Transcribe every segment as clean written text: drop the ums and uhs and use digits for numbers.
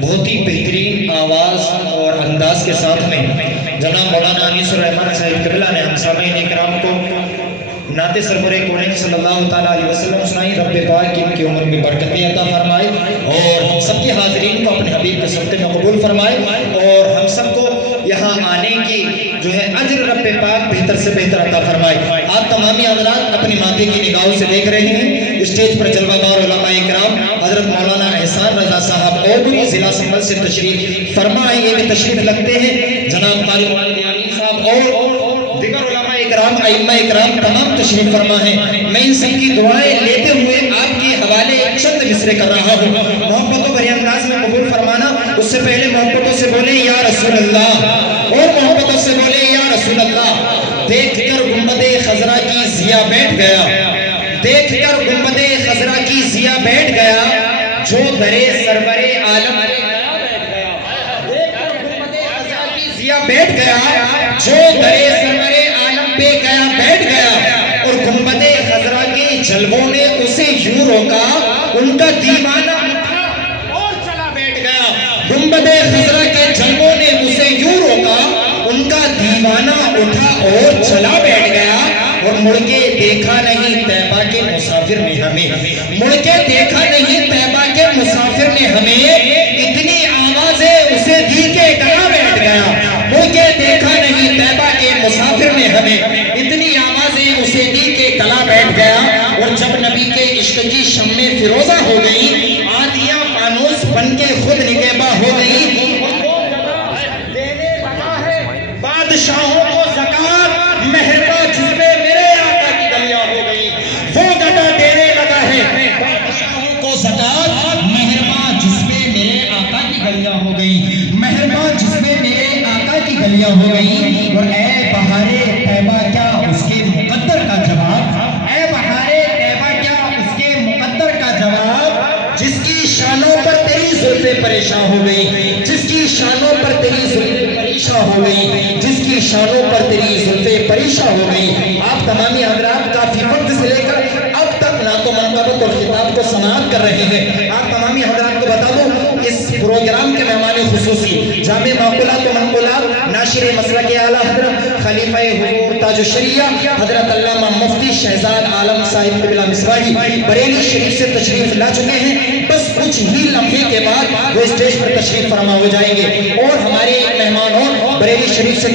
بہت ہی بہترین آواز اور انداز کے ساتھ میں جناب مولانا انیس الرحمن صاحب قبلہ نے ہم سامعین اکرام کو نعت سرور کونین صلی اللہ تعالیٰ علیہ وسلم سنائی۔ رب پاک ان کی عمر میں برکتیں عطا فرمائے اور سب کے حاضرین کو اپنے حبیب کے صدقے میں قبول فرمائے اور ہم سب کو یہاں آنے کی جو ہے اجر رب پاک بہتر سے بہتر عطا فرمائے۔ آپ تمامی حضرات اپنی ماتے کی نگاہوں سے دیکھ رہے ہیں اسٹیج پر جلوہ بار علماء اکرام حضرت مولانا احسان رضا صاحب اور بھی ضلع سنبھل سے تشریف فرما ہے، یہ بھی تشریف لگتے ہیں۔ جناب قاری والدیانی صاحب اور دیگر علماء اکرام ائمہ اکرام تمام تشریف فرما ہیں۔ میں ان سب کی دعائیں لیتے ہوئے آپ کے حوالے چند مصرے کر رہا ہوں، محبتوں بھرے انداز میں قبول فرمانا۔ اس سے پہلے محبتوں سے بولیں یا رسول اللہ، اور محبتوں سے بولیں یا رسول اللہ۔ دیکھ کر گنبد خضرا کی ضیا بیٹھ گیا، دیکھ کر گنبد خضرا کی ضیا بیٹھ گیا، جو درے سرور عالم بیٹھ گیا، جو درے سرور عالم پہ گیا بیٹھ گیا، اور گنبد خضرا کے جلووں نے اسے یوں روکا، ان کا دیوانہ اٹھا اور چلا بیٹھ گیا۔ گنبد خضرا کے جلووں نے اسے یوں روکا، ان کا دیوانہ اٹھا اور چلا بیٹھ گیا، اور مڑ کے دیکھا نہیں طیبہ کے مسافر نے ہمیں، مڑ کے دیکھا نہیں طیبہ کے مسافر نے ہمیں، اتنی آوازیں اسے دی کے گلا بیٹھ گیا۔ مڑ کے دیکھا نہیں طیبہ کے مسافر نے ہمیں، اتنی آوازیں اسے دی کے گلا بیٹھ گیا۔ اور جب نبی کے عشق کی شمع فیروزہ ہو گئی، آدیاں فانوس بن کے خود نگہباں ہو گئی، دینے لگا ہے بادشاہوں کو زکات، مہرباں جس میں میرے آقا کی گلیاں ہو گئی، وہ گدا دینے لگا ہے بادشاہوں کو زکات، مہرباں جس میں میرے آقا کی گلیاں ہو گئی، مہرباں جس میں میرے آقا کی گلیاں ہو گئی۔ اور اے بہار طیبہ کیا اس کے مقدر کا جواب، اے بہار طیبہ کیا اس کے مقدر کا جواب، جس کی شانوں پر تیری زلفیں پریشان ہو گئی، جس کی شانوں پر تیری زلفیں پریشان ہو گئی، جس کی شانوں پر تیری زلفیں پریشان ہو گئی۔ آپ تمامی حضرات کافی وقت سے لے کر اب تک نعت و منقبت اور خطاب کو سماعت کر رہے ہیں۔ آپ تمامی حضرات کو بتا دوں اس پروگرام کے مہمان خصوصی جامع معقولات و منقولات ناشر مسلک اعلیٰ حضرت خلیفہ حضور تاج الشریعہ حضرت علامہ مفتی شہزاد عالم صاحب قبلہ مصباحی بریلی شریف سے تشریف لا چکے ہیں۔ بس کچھ ہی لمحے کے بعد وہ اسٹیج پر تشریف فرما ہو جائیں گے، اور ہمارے ایک مہمان اور بریلی شریف سے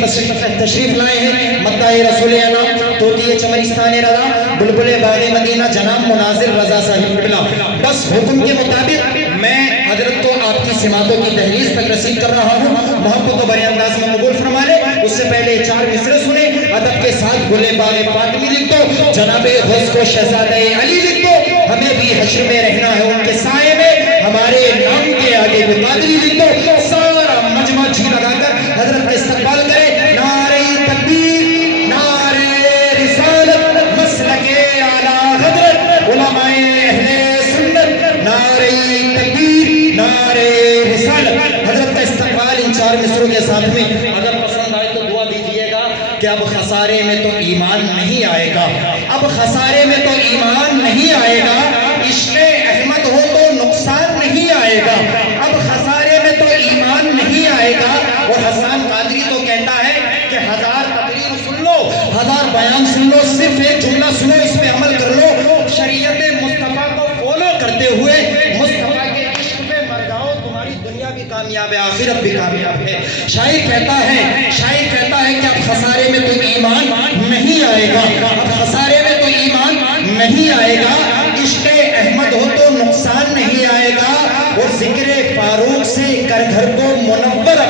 تشریف لائے ہیں مداح رسول انام طوطی چمنستان رضا بلبل باغ مدینہ جناب مناظر رضا صاحب قبلہ۔ بس حکم کے مطابق میں حضرت کو آپ کی سماعتوں کی دہلیز تک رسید کر رہا ہوں، محبت و بڑے انداز میں قبول فرما لے۔ اس سے پہلے 4 مصرے سنیں، ادب کے ساتھ گلے باغ فاطمی لکھ دو، جناب غوث کو شہزادہ علی لکھ دو، ہمیں بھی حشر میں رہنا ہے ان کے سائے میں، ہمارے نام کے آگے بھی قادری لکھ دو۔ سارا مجمع جی لگا کر حضرت کا استقبال کرے، نعرہ تکبیر، نعرہ رسالت، مسلک اعلیٰ حضرت علماء اہل سنت، نعرہ تکبیر، نعرہ رسالت۔ حضرت کا استقبال ان 4 مصروں کے ساتھ میں اگر پسند آئے تو دعا دیجئے گا کہ اب خسارے میں تو ایمان نہیں آئے گا، اب خسارے میں تو ایمان نہیں آئے گا، عشق احمد ہو تو نقصان نہیں آئے گا، اب خسارے میں تو ایمان نہیں آئے گا۔ اور حسان قادری تو کہتا ہے کہ 1000 تقریر سن لو، 1000 بیان سن لو، صرف ایک جملہ سنو، اس پہ عمل کر لو، شریعت مصطفیٰ کو فالو کرتے ہوئے مصطفیٰ کے عشق پہ مر جاؤ، تمہاری دنیا بھی کامیاب ہے آخرت بھی کامیاب ہے۔ شاعر کہتا ہے کہ اب خسارے میں تو ایمان نہیں آئے گا، اب خسارے میں تو ایمان نہیں آئے گا، عشق احمد ہو تو نقصان نہیں آئے گا، اور ذکر فاروق سے کر گھر کو منور